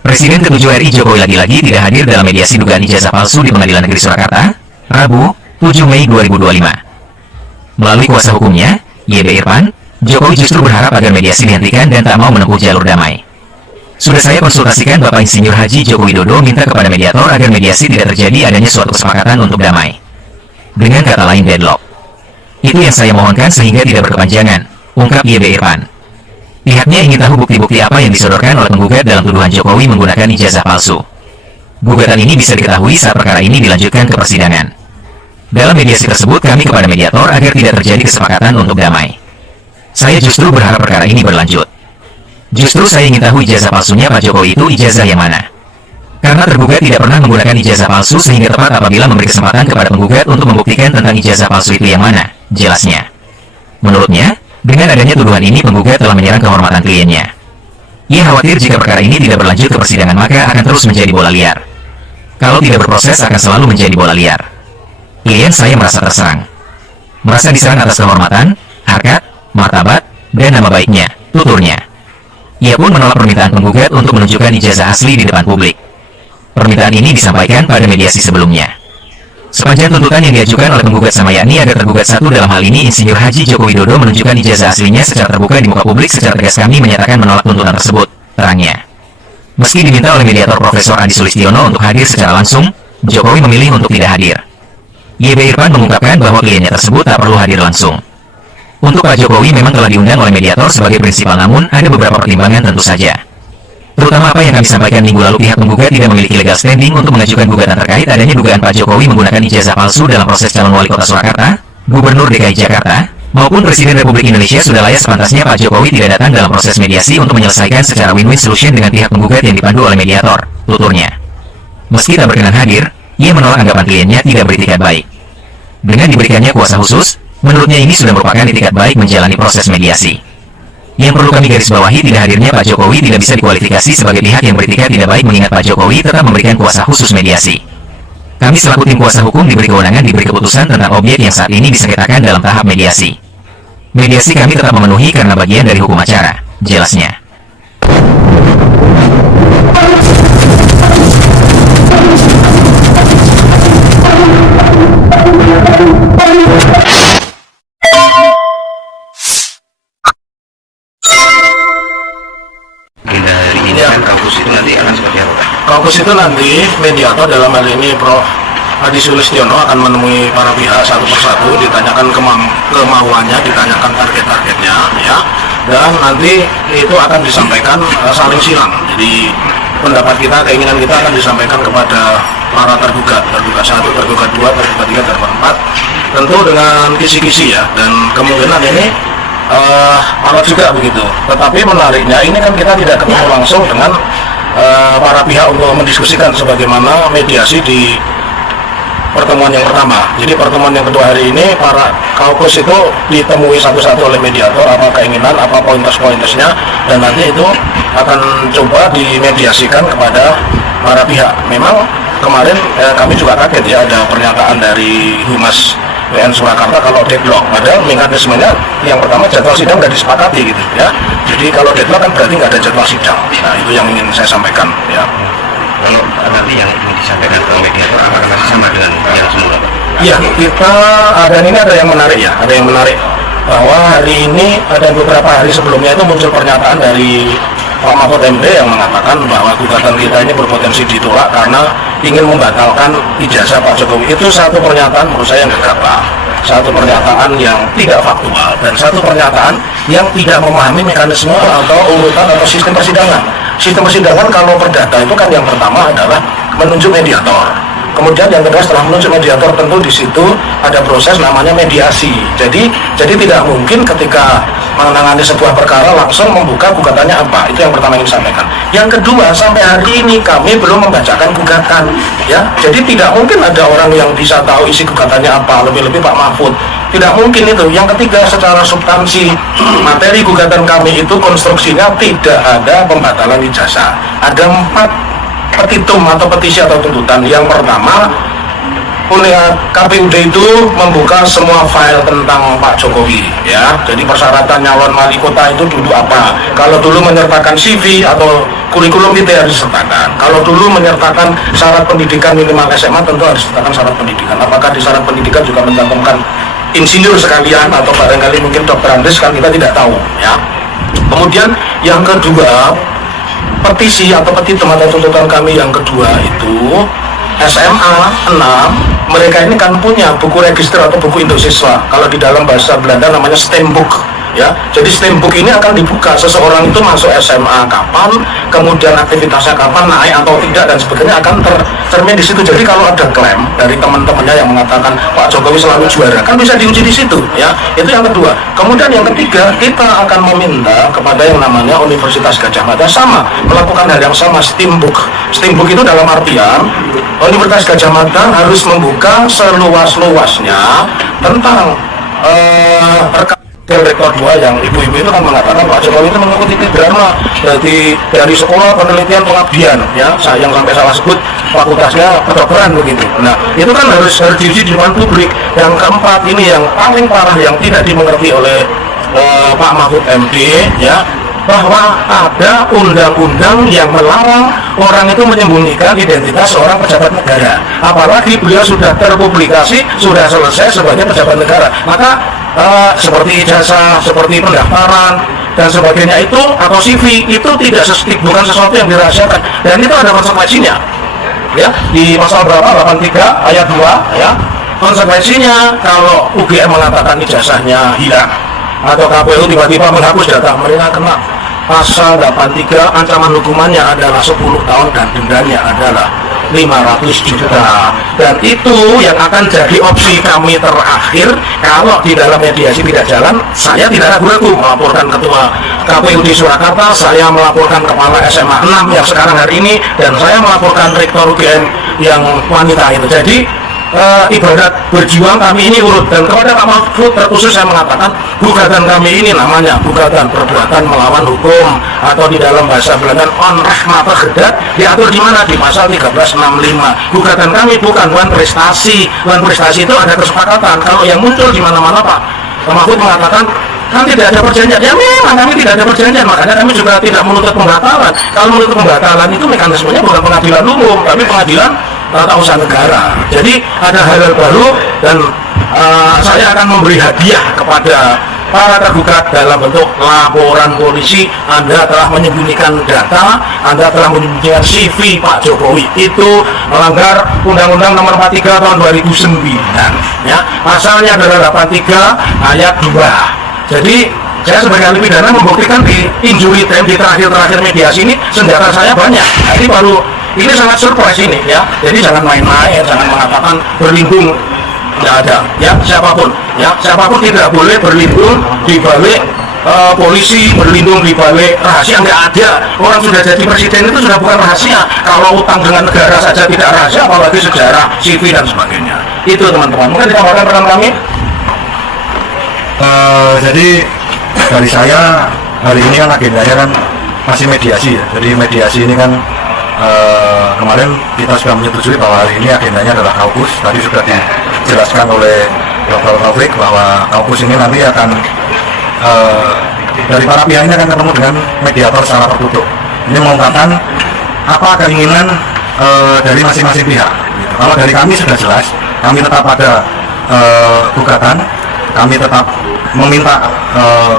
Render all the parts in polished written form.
Presiden ke-7 RI Jokowi lagi-lagi tidak hadir dalam mediasi dugaan ijazah palsu di Pengadilan Negeri Surakarta, Rabu, 7 Mei 2025. Melalui kuasa hukumnya, YB Irfan, Jokowi justru berharap agar mediasi dihentikan dan tak mau menempuh jalur damai. Sudah saya konsultasikan Bapak Insinyur Haji Joko Widodo minta kepada mediator agar mediasi tidak terjadi adanya suatu kesepakatan untuk damai. Dengan kata lain deadlock. Itu yang saya mohonkan sehingga tidak berkepanjangan, ungkap YB Irfan. Pihaknya ingin tahu bukti-bukti apa yang disodorkan oleh penggugat dalam tuduhan Jokowi menggunakan ijazah palsu. Gugatan ini bisa diketahui saat perkara ini dilanjutkan ke persidangan. Dalam mediasi tersebut kami kepada mediator agar tidak terjadi kesepakatan untuk damai. Saya justru berharap perkara ini berlanjut. Justru saya ingin tahu ijazah palsunya Pak Jokowi itu ijazah yang mana. Karena tergugat tidak pernah menggunakan ijazah palsu sehingga tepat apabila memberi kesempatan kepada penggugat untuk membuktikan tentang ijazah palsu itu yang mana, jelasnya. Menurutnya, dengan adanya tuduhan ini penggugat telah menyerang kehormatan kliennya. Ia khawatir jika perkara ini tidak berlanjut ke persidangan maka akan terus menjadi bola liar. Kalau tidak berproses akan selalu menjadi bola liar. Klien saya merasa terserang. Merasa diserang atas kehormatan, harkat, martabat, dan nama baiknya, tuturnya. Ia pun menolak permintaan penggugat untuk menunjukkan ijazah asli di depan publik. Permintaan ini disampaikan pada mediasi sebelumnya. Sepanjang tuntutan yang diajukan oleh penggugat sama yakni agar tergugat satu dalam hal ini Insinyur Haji Joko Widodo menunjukkan ijazah aslinya secara terbuka di muka publik secara tegas kami menyatakan menolak tuntutan tersebut, terangnya. Meski diminta oleh mediator Profesor Adi Sulistiono untuk hadir secara langsung, Jokowi memilih untuk tidak hadir. YB Irfan mengungkapkan bahwa kliennya tersebut tak perlu hadir langsung. Untuk Pak Jokowi memang telah diundang oleh mediator sebagai prinsipal namun ada beberapa pertimbangan tentu saja. Terutama apa yang kami sampaikan minggu lalu pihak penggugat tidak memiliki legal standing untuk mengajukan gugatan terkait adanya dugaan Pak Jokowi menggunakan ijazah palsu dalam proses calon wali kota Surakarta, Gubernur DKI Jakarta, maupun Presiden Republik Indonesia. Sudah layak sepantasnya Pak Jokowi tidak datang dalam proses mediasi untuk menyelesaikan secara win-win solution dengan pihak penggugat yang dipandu oleh mediator, tuturnya. Meski tak berkenan hadir, ia menolak anggapan kliennya tidak beritikat baik. Dengan diberikannya kuasa khusus, menurutnya ini sudah merupakan itikat baik menjalani proses mediasi. Yang perlu kami garis bawahi tidak hadirnya Pak Jokowi tidak bisa dikualifikasi sebagai pihak yang beritikat tidak baik mengingat Pak Jokowi tetap memberikan kuasa khusus mediasi. Kami selaku tim kuasa hukum diberi kewenangan diberi keputusan tentang objek yang saat ini disengketakan dalam tahap mediasi. Mediasi kami tetap memenuhi karena bagian dari hukum acara, jelasnya. Kaukus itu nanti mediator dalam hal ini Prof. Adi Sulistiono akan menemui para pihak satu persatu, ditanyakan kemauannya, ditanyakan target-targetnya, ya, dan nanti itu akan disampaikan saling silang. Jadi pendapat kita, keinginan kita akan disampaikan kepada para tergugat 1, tergugat 2, tergugat 3, tergugat 4, tentu dengan kisi-kisi ya, dan kemungkinan ini alat juga begitu. Tetapi menariknya ini kan kita tidak ketemu langsung dengan para pihak untuk mendiskusikan sebagaimana mediasi di pertemuan yang pertama. Jadi pertemuan yang kedua hari ini para kaukus itu ditemui satu-satu oleh mediator, apa keinginan, apa pointers-pointersnya, dan nanti itu akan coba dimediasikan kepada para pihak. Memang kemarin kami juga kaget ya ada pernyataan dari Humas PN Surakarta kalau deadlock, padahal mekanismenya yang pertama jadwal sidang nggak disepakati gitu ya. Jadi kalau deadlock kan berarti nggak ada jadwal sidang. Nah itu yang ingin saya sampaikan ya. Kalau nanti yang ingin disampaikan ke mediator apakah masih sama dengan yang semula? Iya, kita dan ini ada yang menarik ya, ada yang menarik bahwa hari ini ada beberapa hari sebelumnya itu muncul pernyataan dari Pak Mahfud MD yang mengatakan bahwa gugatan kita ini berpotensi ditolak karena ingin membatalkan ijazah Pak Jokowi. Itu satu pernyataan menurut saya yang gegabah, satu pernyataan yang tidak faktual, dan satu pernyataan yang tidak memahami mekanisme atau urutan atau sistem persidangan. Sistem persidangan kalau perdata itu kan yang pertama adalah menunjuk mediator. Kemudian yang kedua setelah menunjuk mediator tentu di situ ada proses namanya mediasi. Jadi tidak mungkin ketika menangani sebuah perkara langsung membuka gugatannya apa. Itu yang pertama yang disampaikan. Yang kedua, sampai hari ini kami belum membacakan gugatan ya. Jadi tidak mungkin ada orang yang bisa tahu isi gugatannya apa, lebih-lebih Pak Mahfud. Tidak mungkin itu. Yang ketiga, secara substansi materi gugatan kami itu konstruksinya tidak ada pembatalan ijazah. Ada 4 petitum atau petisi atau tuntutan. Yang pertama, KPUD itu membuka semua file tentang Pak Jokowi, ya. Jadi persyaratan nyalon wali kota itu dulu apa? Kalau dulu menyertakan CV atau kurikulum itu harus disertakan. Kalau dulu menyertakan syarat pendidikan minimal SMA, tentu harus disertakan syarat pendidikan. Apakah di syarat pendidikan juga mencantumkan insinyur sekalian atau barangkali mungkin dokter Andes, kan kita tidak tahu, ya. Kemudian yang kedua, petisi atau petitum atau tuntutan kami yang kedua itu SMA 6, mereka ini kan punya buku register atau buku induk siswa. Kalau di dalam bahasa Belanda namanya stemboek, ya. Jadi stemboek ini akan dibuka, seseorang itu masuk SMA kapan, kemudian aktivitasnya kapan, naik atau tidak dan sebagainya akan tercermin di situ. Jadi kalau ada klaim dari teman-temannya yang mengatakan Pak Jokowi selalu juara, kan bisa diuji di situ, ya. Itu yang kedua. Kemudian yang ketiga, kita akan meminta kepada yang namanya Universitas Gadjah Mada sama melakukan hal yang sama, stemboek. Stemboek itu dalam artian Universitas Gadjah Mada harus membuka seluas-luasnya tentang rektor 2 yang ibu-ibu itu kan mengatakan Pak Jokowi itu mengikuti drama dari sekolah penelitian pengabdian, ya, yang sampai salah sebut fakultasnya kedokteran begitu. Nah, itu kan harus diuji di depan publik. Yang keempat ini yang paling parah yang tidak dimengerti oleh Pak Mahfud MD, ya, bahwa ada undang-undang yang melarang orang itu menyembunyikan identitas seorang pejabat negara. Apalagi beliau sudah terpublikasi, sudah selesai sebagai pejabat negara. Maka seperti ijazah, seperti pendaftaran dan sebagainya itu atau CV itu tidak bukan sesuatu yang dirahasiakan dan itu ada konsekuensinya, ya. Di pasal berapa? 83 ayat 2, ya. Konsekuensinya kalau UGM mengatakan ijazahnya hilang atau KPU tiba-tiba menghapus data, mereka kena pasal 83, ancaman hukumannya adalah 10 tahun dan dendanya adalah 500 juta. Dan itu yang akan jadi opsi kami terakhir kalau di dalam mediasi tidak jalan. Saya tidak ragu-ragu melaporkan ketua KPUD Surakarta, saya melaporkan kepala SMA 6 yang sekarang hari ini, dan saya melaporkan rektor UGM yang wanita itu. Jadi ibarat berjuang kami ini urut. Dan kepada Pak Mahfud terkhusus saya mengatakan gugatan kami ini namanya gugatan perbuatan melawan hukum, atau di dalam bahasa Belanda onrecht maatregedad, diatur di mana? Di pasal 1365. Gugatan kami bukan wan prestasi. Wan prestasi itu ada kesepakatan. Kalau yang muncul di mana-mana Pak Mahfud mengatakan kan tidak ada perjanjian. Ya memang kami tidak ada perjanjian, makanya kami juga tidak menuntut pembatalan. Kalau menuntut pembatalan itu mekanismenya bukan pengadilan umum, tapi pengadilan tata usaha negara. Jadi ada hal-hal baru dan saya akan memberi hadiah kepada para tergugat dalam bentuk laporan polisi. Anda telah menyembunyikan data, Anda telah menyembunyikan CV Pak Jokowi, itu melanggar Undang-Undang Nomor 43 Tahun 2009, ya. Pasalnya adalah 83 ayat 2. Jadi saya sebagai ahli pidana membuktikan di injury time, di terakhir mediasi ini senjata saya banyak. Jadi baru ini sangat surprise ini, ya. Jadi jangan main-main, jangan mengatakan berlindung, tidak ada, ya. Siapapun tidak boleh berlindung di balik polisi, berlindung di balik rahasia, nggak ada. Orang sudah jadi presiden itu sudah bukan rahasia. Kalau utang dengan negara saja tidak rahasia, apalagi sejarah, CV dan sebagainya. Itu teman-teman. Mungkin ditambahkan peran kami. Jadi dari saya hari ini kan agendanya kan masih mediasi, ya. Jadi mediasi ini kan kemarin kita sudah menyetujui bahwa hari ini agendanya adalah kaukus. Tadi sudah dijelaskan oleh Dr. Taufik bahwa kaukus ini nanti akan dari para pihak ini akan ketemu dengan mediator secara tertutup. Ini mengungkapkan apa keinginan dari masing-masing pihak. Kalau dari kami sudah jelas, kami tetap pada gugatan, kami tetap meminta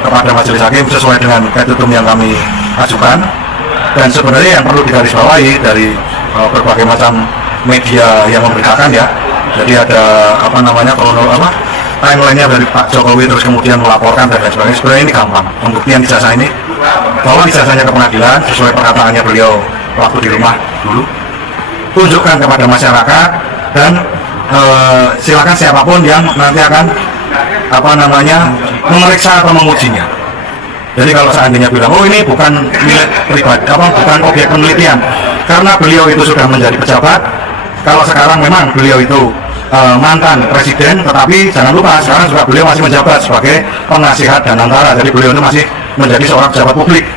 kepada majelis hakim sesuai dengan petitum yang kami ajukan. Dan sebenarnya yang perlu digarisbawahi dari berbagai macam media yang memberitakan, ya. Jadi ada timelinenya dari Pak Jokowi terus kemudian melaporkan dan lain sebagainya. Sebenarnya ini gampang. Pembuktian ijazah ini, bawa ijazahnya ke pengadilan sesuai perkataannya beliau waktu di rumah dulu. Tunjukkan kepada masyarakat dan silakan siapapun yang nanti akan memeriksa atau mengujinya. Jadi kalau seandainya bilang, oh ini bukan milik pribadi, bukan objek penelitian, karena beliau itu sudah menjadi pejabat. Kalau sekarang memang beliau itu mantan presiden, tetapi jangan lupa sekarang juga beliau masih menjabat sebagai penasihat dan antara. Jadi beliau itu masih menjadi seorang pejabat publik.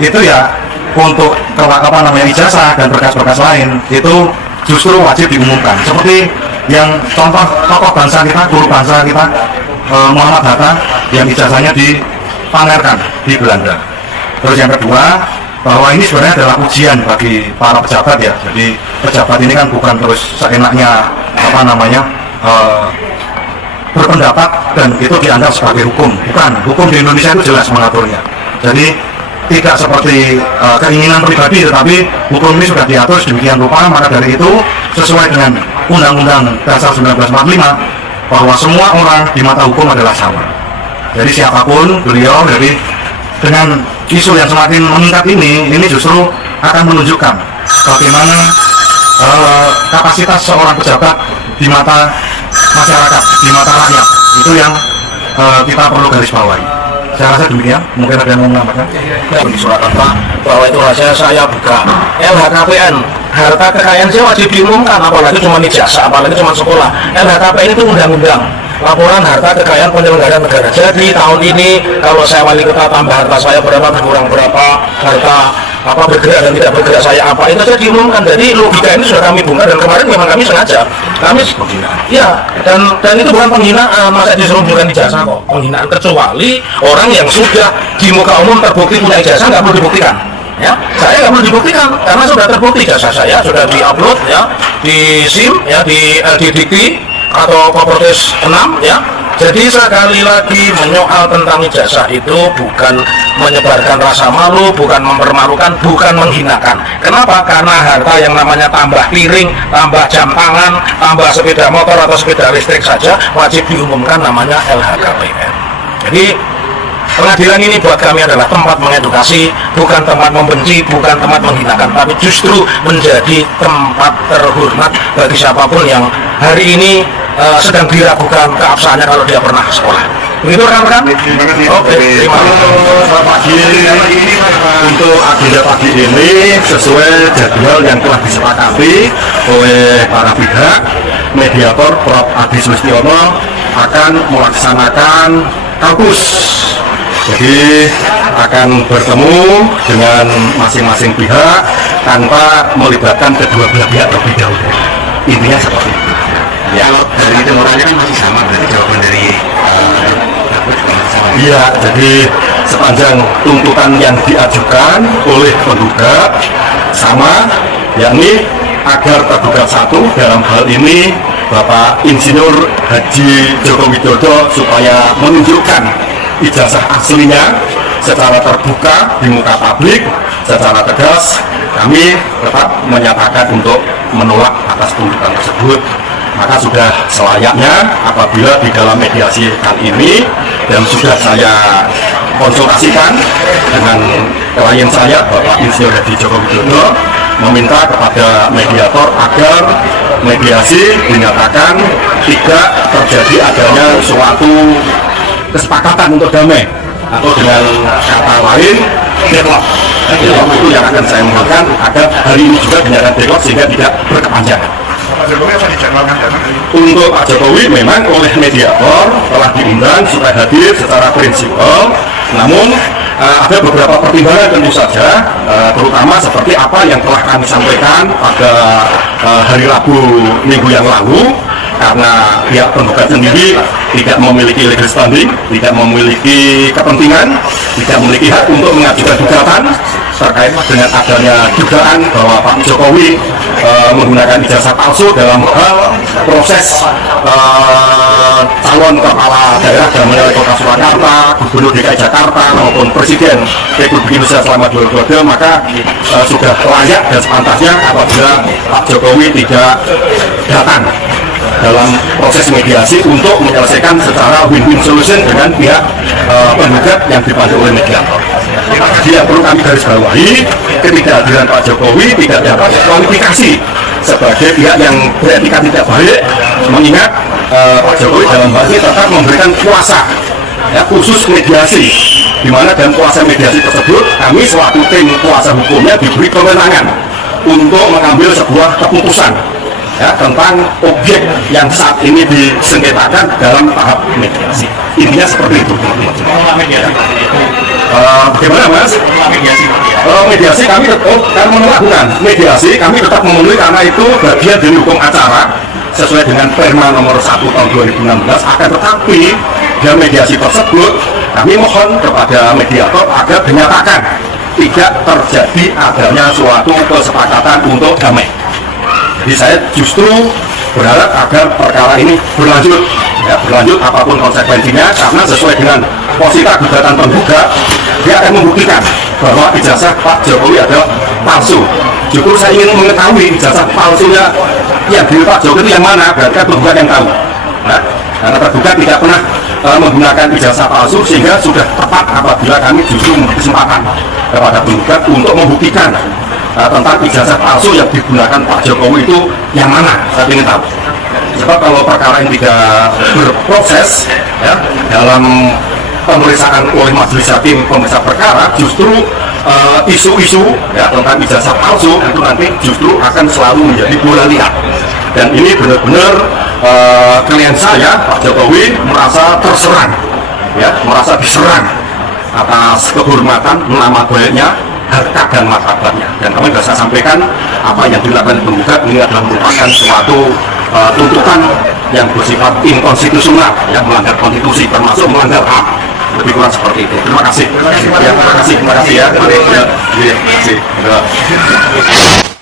Itu ya untuk ijazah dan berkas-berkas lain itu justru wajib diumumkan. Seperti yang contoh tokoh bangsa kita, guru bangsa kita, Muhammad Hatta, yang ijazahnya dipamerkan di Belanda. Terus yang kedua, bahwa ini sebenarnya adalah ujian bagi para pejabat ya. Jadi pejabat ini kan bukan terus seenaknya berpendapat dan itu dianggap sebagai hukum. Bukan, hukum di Indonesia itu jelas mengaturnya. Jadi tidak seperti keinginan pribadi, tetapi hukum ini sudah diatur sedemikian rupa. Maka dari itu sesuai dengan Undang-Undang Dasar 1945 bahwa semua orang di mata hukum adalah sama. Jadi siapapun beliau, jadi dengan isu yang semakin meningkat ini justru akan menunjukkan bagaimana kapasitas seorang pejabat di mata masyarakat, di mata rakyat. Itu yang kita perlu garis bawahi. Saya rasa demikian. Mungkin ada yang mau menambahkan. Di Surakarta bahwa itu rahasia saya buka. LHKPN, harta kekayaan saya wajib diumumkan, apalagi cuma ijazah, apalagi cuma sekolah. LHKPN itu undang-undang. Laporan harta kekayaan penyelenggara negara. Jadi tahun ini kalau saya wali kota tambah harta saya berapa, berkurang berapa, harta apa bergerak dan tidak bergerak saya apa, itu saja diumumkan. Jadi logika ini sudah kami bongkar dan kemarin memang kami sengaja ya, dan itu bukan penghinaan. Masa disuruh bukan ijazah kok penghinaan, kecuali orang yang sudah di muka umum terbukti punya ijazah nggak perlu dibuktikan ya. Saya nggak perlu dibuktikan karena sudah terbukti ijazah saya sudah diupload ya di SIM ya, di Dikti atau Properties 6 ya. Jadi sekali lagi menyoal tentang ijazah itu bukan menyebarkan rasa malu, bukan mempermalukan, bukan menghinakan. Kenapa? Karena harta yang namanya tambah piring, tambah jam tangan, tambah sepeda motor atau sepeda listrik saja wajib diumumkan, namanya LHKPN. Jadi pengadilan ini buat kami adalah tempat mengedukasi, bukan tempat membenci, bukan tempat menghinakan, tapi justru menjadi tempat terhormat bagi siapapun yang hari ini sedang diragukan keabsahannya kalau dia pernah sekolah. Begitu rekan-rekan? Oke, terima kasih. Selamat pagi. Untuk agenda pagi ini sesuai jadwal yang telah disepakati oleh para pihak, mediator Prof. Adi Sulistiono akan melaksanakan kampus. Jadi akan bertemu dengan masing-masing pihak tanpa melibatkan kedua belah pihak terlebih dahulu. Intinya seperti itu. Ya, dari itu orangnya kan masih sama, berarti jawaban dari iya, jadi sepanjang tuntutan yang diajukan oleh penggugat sama, yakni agar tergugat satu dalam hal ini Bapak Insinyur Haji Joko Widodo supaya menunjukkan ijazah aslinya secara terbuka di muka publik, secara tegas. Kami tetap menyatakan untuk menolak atas tuntutan tersebut. Maka sudah selayaknya apabila di dalam mediasi kali ini dan sudah saya konsultasikan dengan klien saya Bapak Insinyur Haji Joko Widodo meminta kepada mediator agar mediasi dinyatakan tidak terjadi adanya suatu kesepakatan untuk damai atau dengan kata lain deadlock. Itu yang akan saya mohonkan agar hari ini juga dinyatakan deadlock sehingga tidak berkepanjangan. Untuk Pak Jokowi memang oleh mediator telah diundang supaya hadir secara prinsipal, namun ada beberapa pertimbangan tentu saja, terutama seperti apa yang telah kami sampaikan pada hari Rabu minggu yang lalu, karena pihak penggugat sendiri tidak memiliki legal standing, tidak memiliki kepentingan, tidak memiliki hak untuk mengajukan gugatan terkait dengan adanya dugaan bahwa Pak Jokowi menggunakan ijazah palsu dalam hal proses calon kepala daerah dan wali kota Surakarta, Gubernur DKI Jakarta maupun Presiden Republik Indonesia selama 2 periode. Maka sudah layak dan sepantasnya apabila Pak Jokowi tidak datang dalam proses mediasi untuk menyelesaikan secara win-win solution dengan pihak penggugat yang dibantu oleh mediator. Jadi yang perlu kami garis bawahi, ketidakhadiran Pak Jokowi tidak dapat kualifikasi sebagai pihak yang beretika tidak baik, mengingat Pak Jokowi dalam hal ini tetap memberikan kuasa ya, khusus mediasi, di mana dalam kuasa mediasi tersebut kami selaku tim kuasa hukumnya diberi kewenangan untuk mengambil sebuah keputusan ya, tentang objek yang saat ini disengketakan dalam tahap mediasi. Intinya seperti itu. Bagaimana Mas? Mediasi kami tetap melakukan mediasi, kami tetap memenuhi karena itu bagian dari hukum acara. sesuai dengan Perma nomor 1 tahun 2016. Akan tetapi dalam mediasi tersebut kami mohon kepada mediator agar dinyatakan tidak terjadi adanya suatu kesepakatan untuk damai. Jadi saya justru berharap agar perkara ini berlanjut, ya, berlanjut apapun konsekuensinya, karena sesuai dengan posita gugatan penggugat, dia akan membuktikan bahwa ijazah Pak Jokowi adalah palsu. Justru saya ingin mengetahui ijazah palsunya yang di Pak Jokowi itu yang mana, berarti kan penggugat yang tahu. Nah, karena tergugat tidak pernah menggunakan ijazah palsu, sehingga sudah tepat apabila kami justru memberi kesempatan kepada penggugat untuk membuktikan tentang ijazah palsu yang digunakan Pak Jokowi itu yang mana. Saya ingin tahu. Sebab kalau perkara ini tidak berproses, ya, dalam pemeriksaan oleh majelis hakim pemeriksa perkara, justru isu-isu, ya, tentang ijazah palsu itu nanti justru akan selalu menjadi bola liar. Dan ini benar-benar klien saya, Pak Jokowi, merasa terserang, ya, merasa diserang atas kehormatan, nama baiknya, harkat dan martabatnya. Dan kami sudah saya sampaikan apa yang dilakukan penggugat ini adalah merupakan suatu tuntutan yang bersifat inkonstitusional, yang melanggar konstitusi, termasuk melanggar HAM. Lebih kurang seperti itu. Terima kasih. Terima kasih ya. Terima kasih ya. Terima kasih.